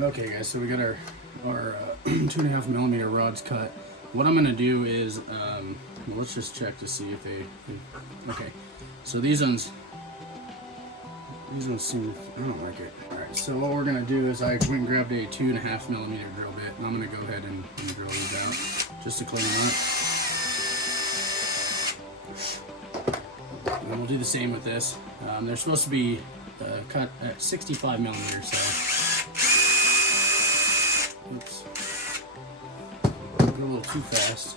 Okay guys, so we got our 2.5 millimeter rods cut. What I'm gonna do is, well, let's just check to see if they, okay. So these ones seem, I don't like it. Alright, so what we're gonna do is I went and grabbed a 2.5 millimeter drill bit, and I'm gonna go ahead and drill these out, just to clean them up. And then we'll do the same with this. They're supposed to be cut at 65 millimeters, so. Oops. Go a little too fast.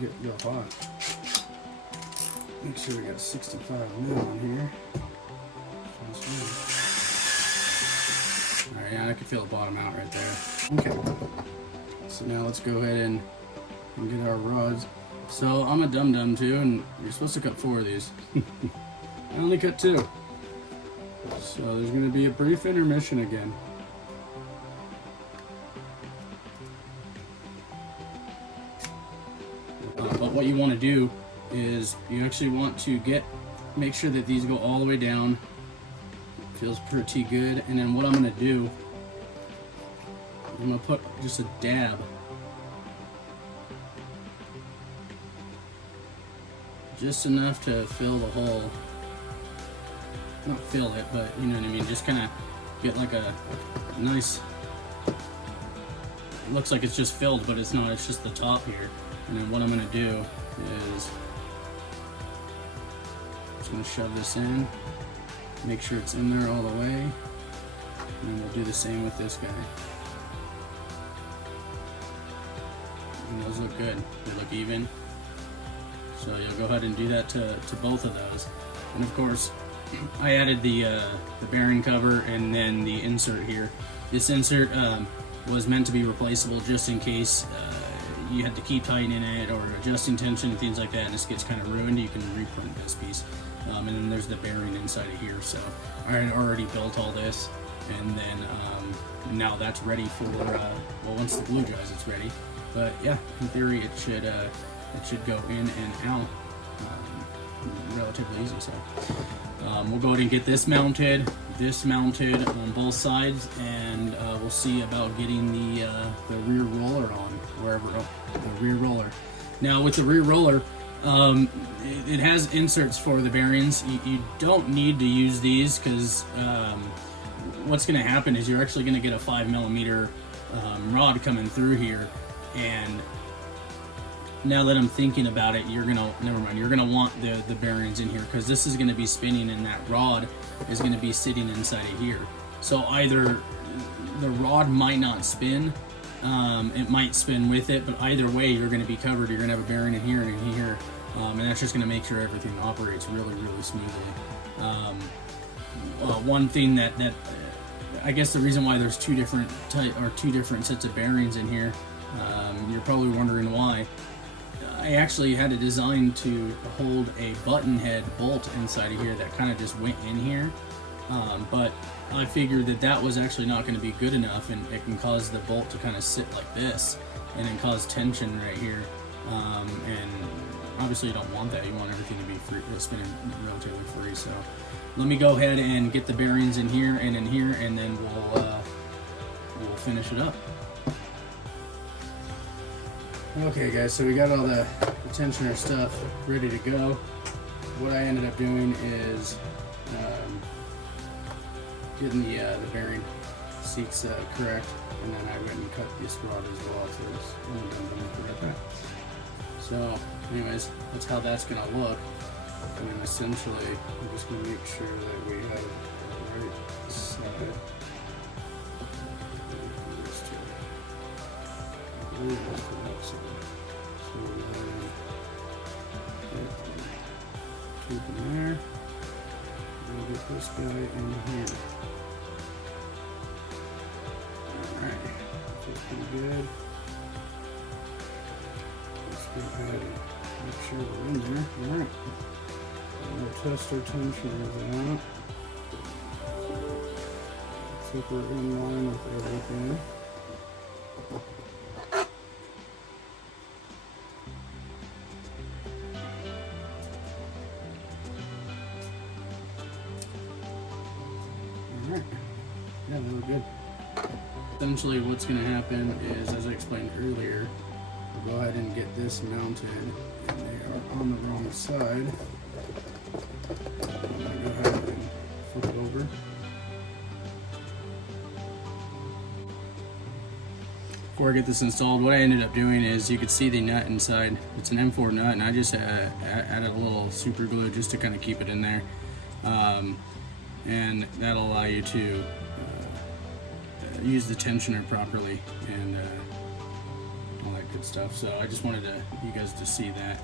Get real hot. Make sure we got 65 mil in here. Alright, yeah, I can feel the bottom out right there. Okay. So now let's go ahead and get our rods. So I'm a dum-dum too, and you're supposed to cut 4 of these. I only cut 2. So there's going to be a brief intermission again. But what you want to do is you actually want to make sure that these go all the way down. Feels pretty good. And then what I'm going to do, I'm going to put just a dab. Just enough to fill the hole. Not fill it, but you know what I mean. Just kind of get like a nice, it looks like it's just filled, but it's not. It's just the top here. And then what I'm going to do is just going to shove this in, make sure it's in there all the way, and then we'll do the same with this guy. And those look good. They look even. So you'll go ahead and do that to both of those. And of course, I added the bearing cover and then the insert here. This insert was meant to be replaceable just in case you had to keep tightening it or adjusting tension and things like that, and this gets kind of ruined. You can reprint this piece. And then there's the bearing inside of here. So I had already built all this, and then now that's ready for, well, once the glue dries, it's ready. But yeah, in theory, it should go in and out relatively easy. So we'll go ahead and get this mounted on both sides, and we'll see about getting the rear roller on the rear roller. Now with the rear roller, it has inserts for the bearings. You don't need to use these because what's going to happen is you're actually going to get a 5 millimeter rod coming through here, and now that I'm thinking about it, you're gonna want the bearings in here, because this is gonna be spinning and that rod is gonna be sitting inside of here. So either the rod might not spin, it might spin with it, but either way you're gonna be covered. You're gonna have a bearing in here and in here, and that's just gonna make sure everything operates really, really smoothly. One thing that I guess the reason why there's two different sets of bearings in here, you're probably wondering why. I actually had a design to hold a button head bolt inside of here that kind of just went in here, but I figured that was actually not going to be good enough, and it can cause the bolt to kind of sit like this and then cause tension right here, and obviously you don't want that. You want everything to be free, spinning relatively free. So let me go ahead and get the bearings in here and in here, and then we'll finish it up. Okay guys, so we got all the tensioner stuff ready to go. What I ended up doing is getting the bearing seats correct, and then I went and cut this rod as well, so it's right back. So anyways, that's how that's going to look, and then essentially I'm just going to make sure that we have the right side. So tube in there. We'll get this guy in here. Alright, that's pretty good. Let's go ahead and make sure we're in there. Alright. We'll test our tensioners out. Looks like we're in line with everything. Yeah, they look good. Essentially what's going to happen is, as I explained earlier, we'll go ahead and get this mounted, and they are on the wrong side. I'm going to go ahead and flip it over. Before I get this installed, what I ended up doing is, you could see the nut inside. It's an M4 nut, and I just added a little super glue just to kind of keep it in there. And that'll allow you to use the tensioner properly and all that good stuff. So I just wanted you guys to see that.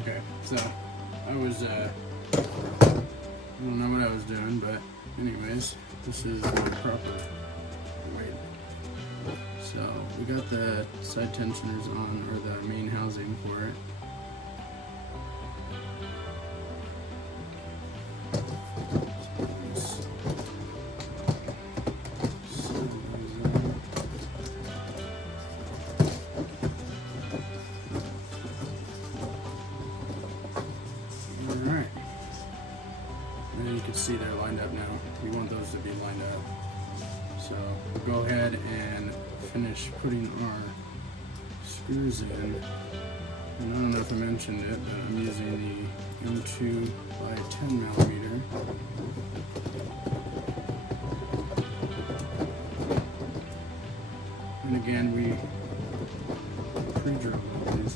Okay, so I don't know what I was doing, but anyways, this is the proper way. So we got the side tensioners on, or the main housing for it. Alright, and you can see they're lined up now. We want those to be lined up. So we'll go ahead and finish putting our screws in. And I don't know if I mentioned it, but I'm using the M2 by 10 millimeter. And again, we pre-drill these.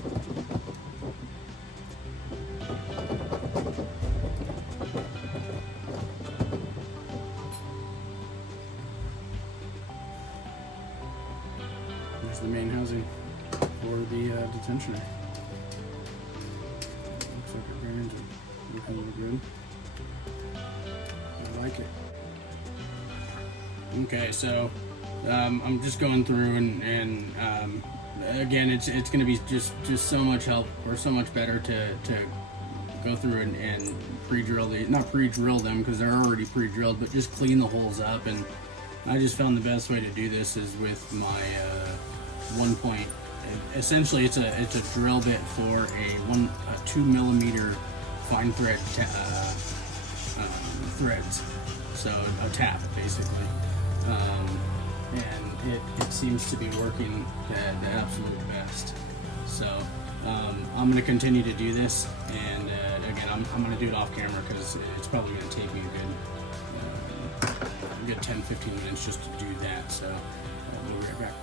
There's the main housing for the detentioner. Looks like it ran into looking a little good. I like it. Okay, so I'm just going through and again, it's going to be just so much help, or so much better to go through and pre-drill not pre-drill them because they're already pre-drilled, but just clean the holes up. And I just found the best way to do this is with my 1 point. Essentially, it's a drill bit for a 2 millimeter fine thread threads. So a tap basically, and it seems to be working the absolute best. So I'm going to continue to do this, and again, I'm going to do it off camera because it's probably going to take me a good 10-15 minutes just to do that. So we'll be right back.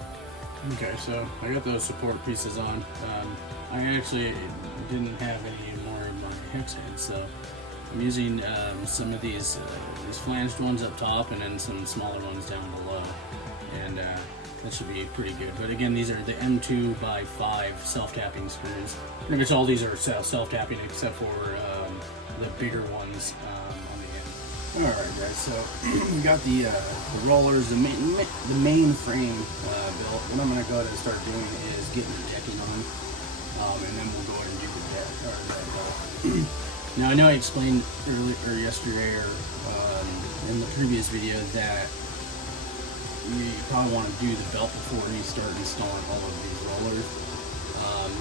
Okay, so I got those support pieces on. I actually didn't have any more of my hex heads, so I'm using some of these flanged ones up top and then some smaller ones down below, and that should be pretty good. But again, these are the M2 by 5 self-tapping screws. Pretty much all these are self-tapping except for the bigger ones on the end. Alright guys, so we got the rollers, the main frame built. What I'm going to go ahead and start doing is getting the decking on, and then we'll go ahead and do the deck. Now I know I explained earlier yesterday or in the previous video that you probably want to do the belt before you start installing all of these rollers.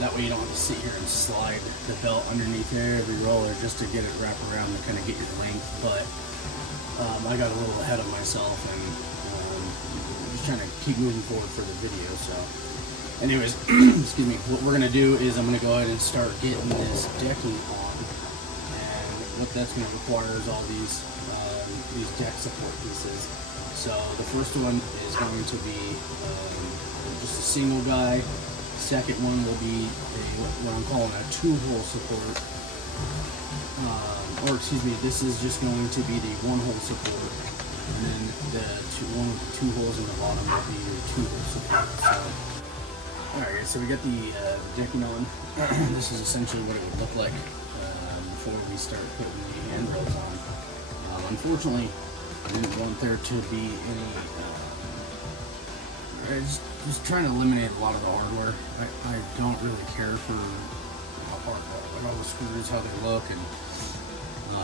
That way you don't have to sit here and slide the belt underneath every roller just to get it wrapped around to kind of get your length. But I got a little ahead of myself, and just trying to keep moving forward for the video. So anyways, excuse me, what we're going to do is I'm going to go ahead and start getting this decking on. And what that's going to require is all these deck support pieces. So the first one is going to be just a single guy. Second one will be what I'm calling a 2-hole support. Or excuse me, this is just going to be the 1-hole support. And then the one with the 2 holes in the bottom will be your 2-hole support. So, alright, so we got the decking on. This is essentially what it would look like before we start putting the handrails on. Unfortunately, I didn't want there to be any, just trying to eliminate a lot of the hardware. I don't really care for how all the screws, how they look, and I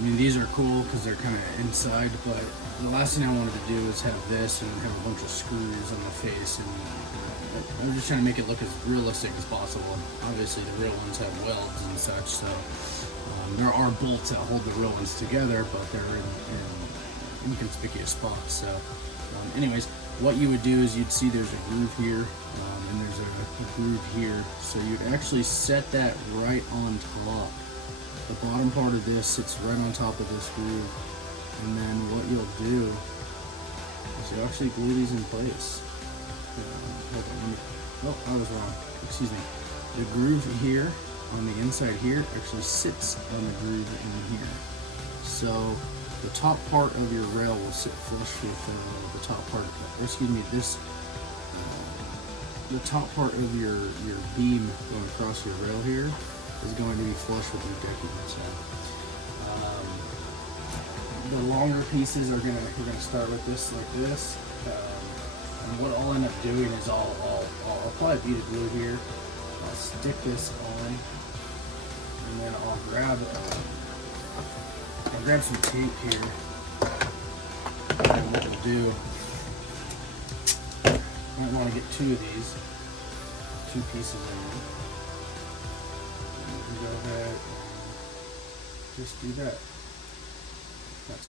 mean, these are cool because they're kind of inside, but the last thing I wanted to do is have this and have a bunch of screws on the face, and I'm just trying to make it look as realistic as possible. And obviously the real ones have welds and such, so There are bolts that hold the real ones together, but they're in inconspicuous spots. So anyways, what you would do is you'd see there's a groove here, and there's a groove here. So you'd actually set that right on top. The bottom part of this sits right on top of this groove. And then what you'll do is you actually glue these in place. Hold on, oh, I was wrong. Excuse me. The groove here on the inside here actually sits on the groove in here. So the top part of your rail will sit flush with the top part, or excuse me, the top part of your beam going across your rail here is going to be flush with your decking. So the longer pieces we're gonna start with this like this, and what I'll end up doing is I'll apply a bead of glue here. I'll stick this on, and then I'll grab some tape here. And what we'll do, I might want to get two of these, two pieces in there. And we can go ahead and just do that.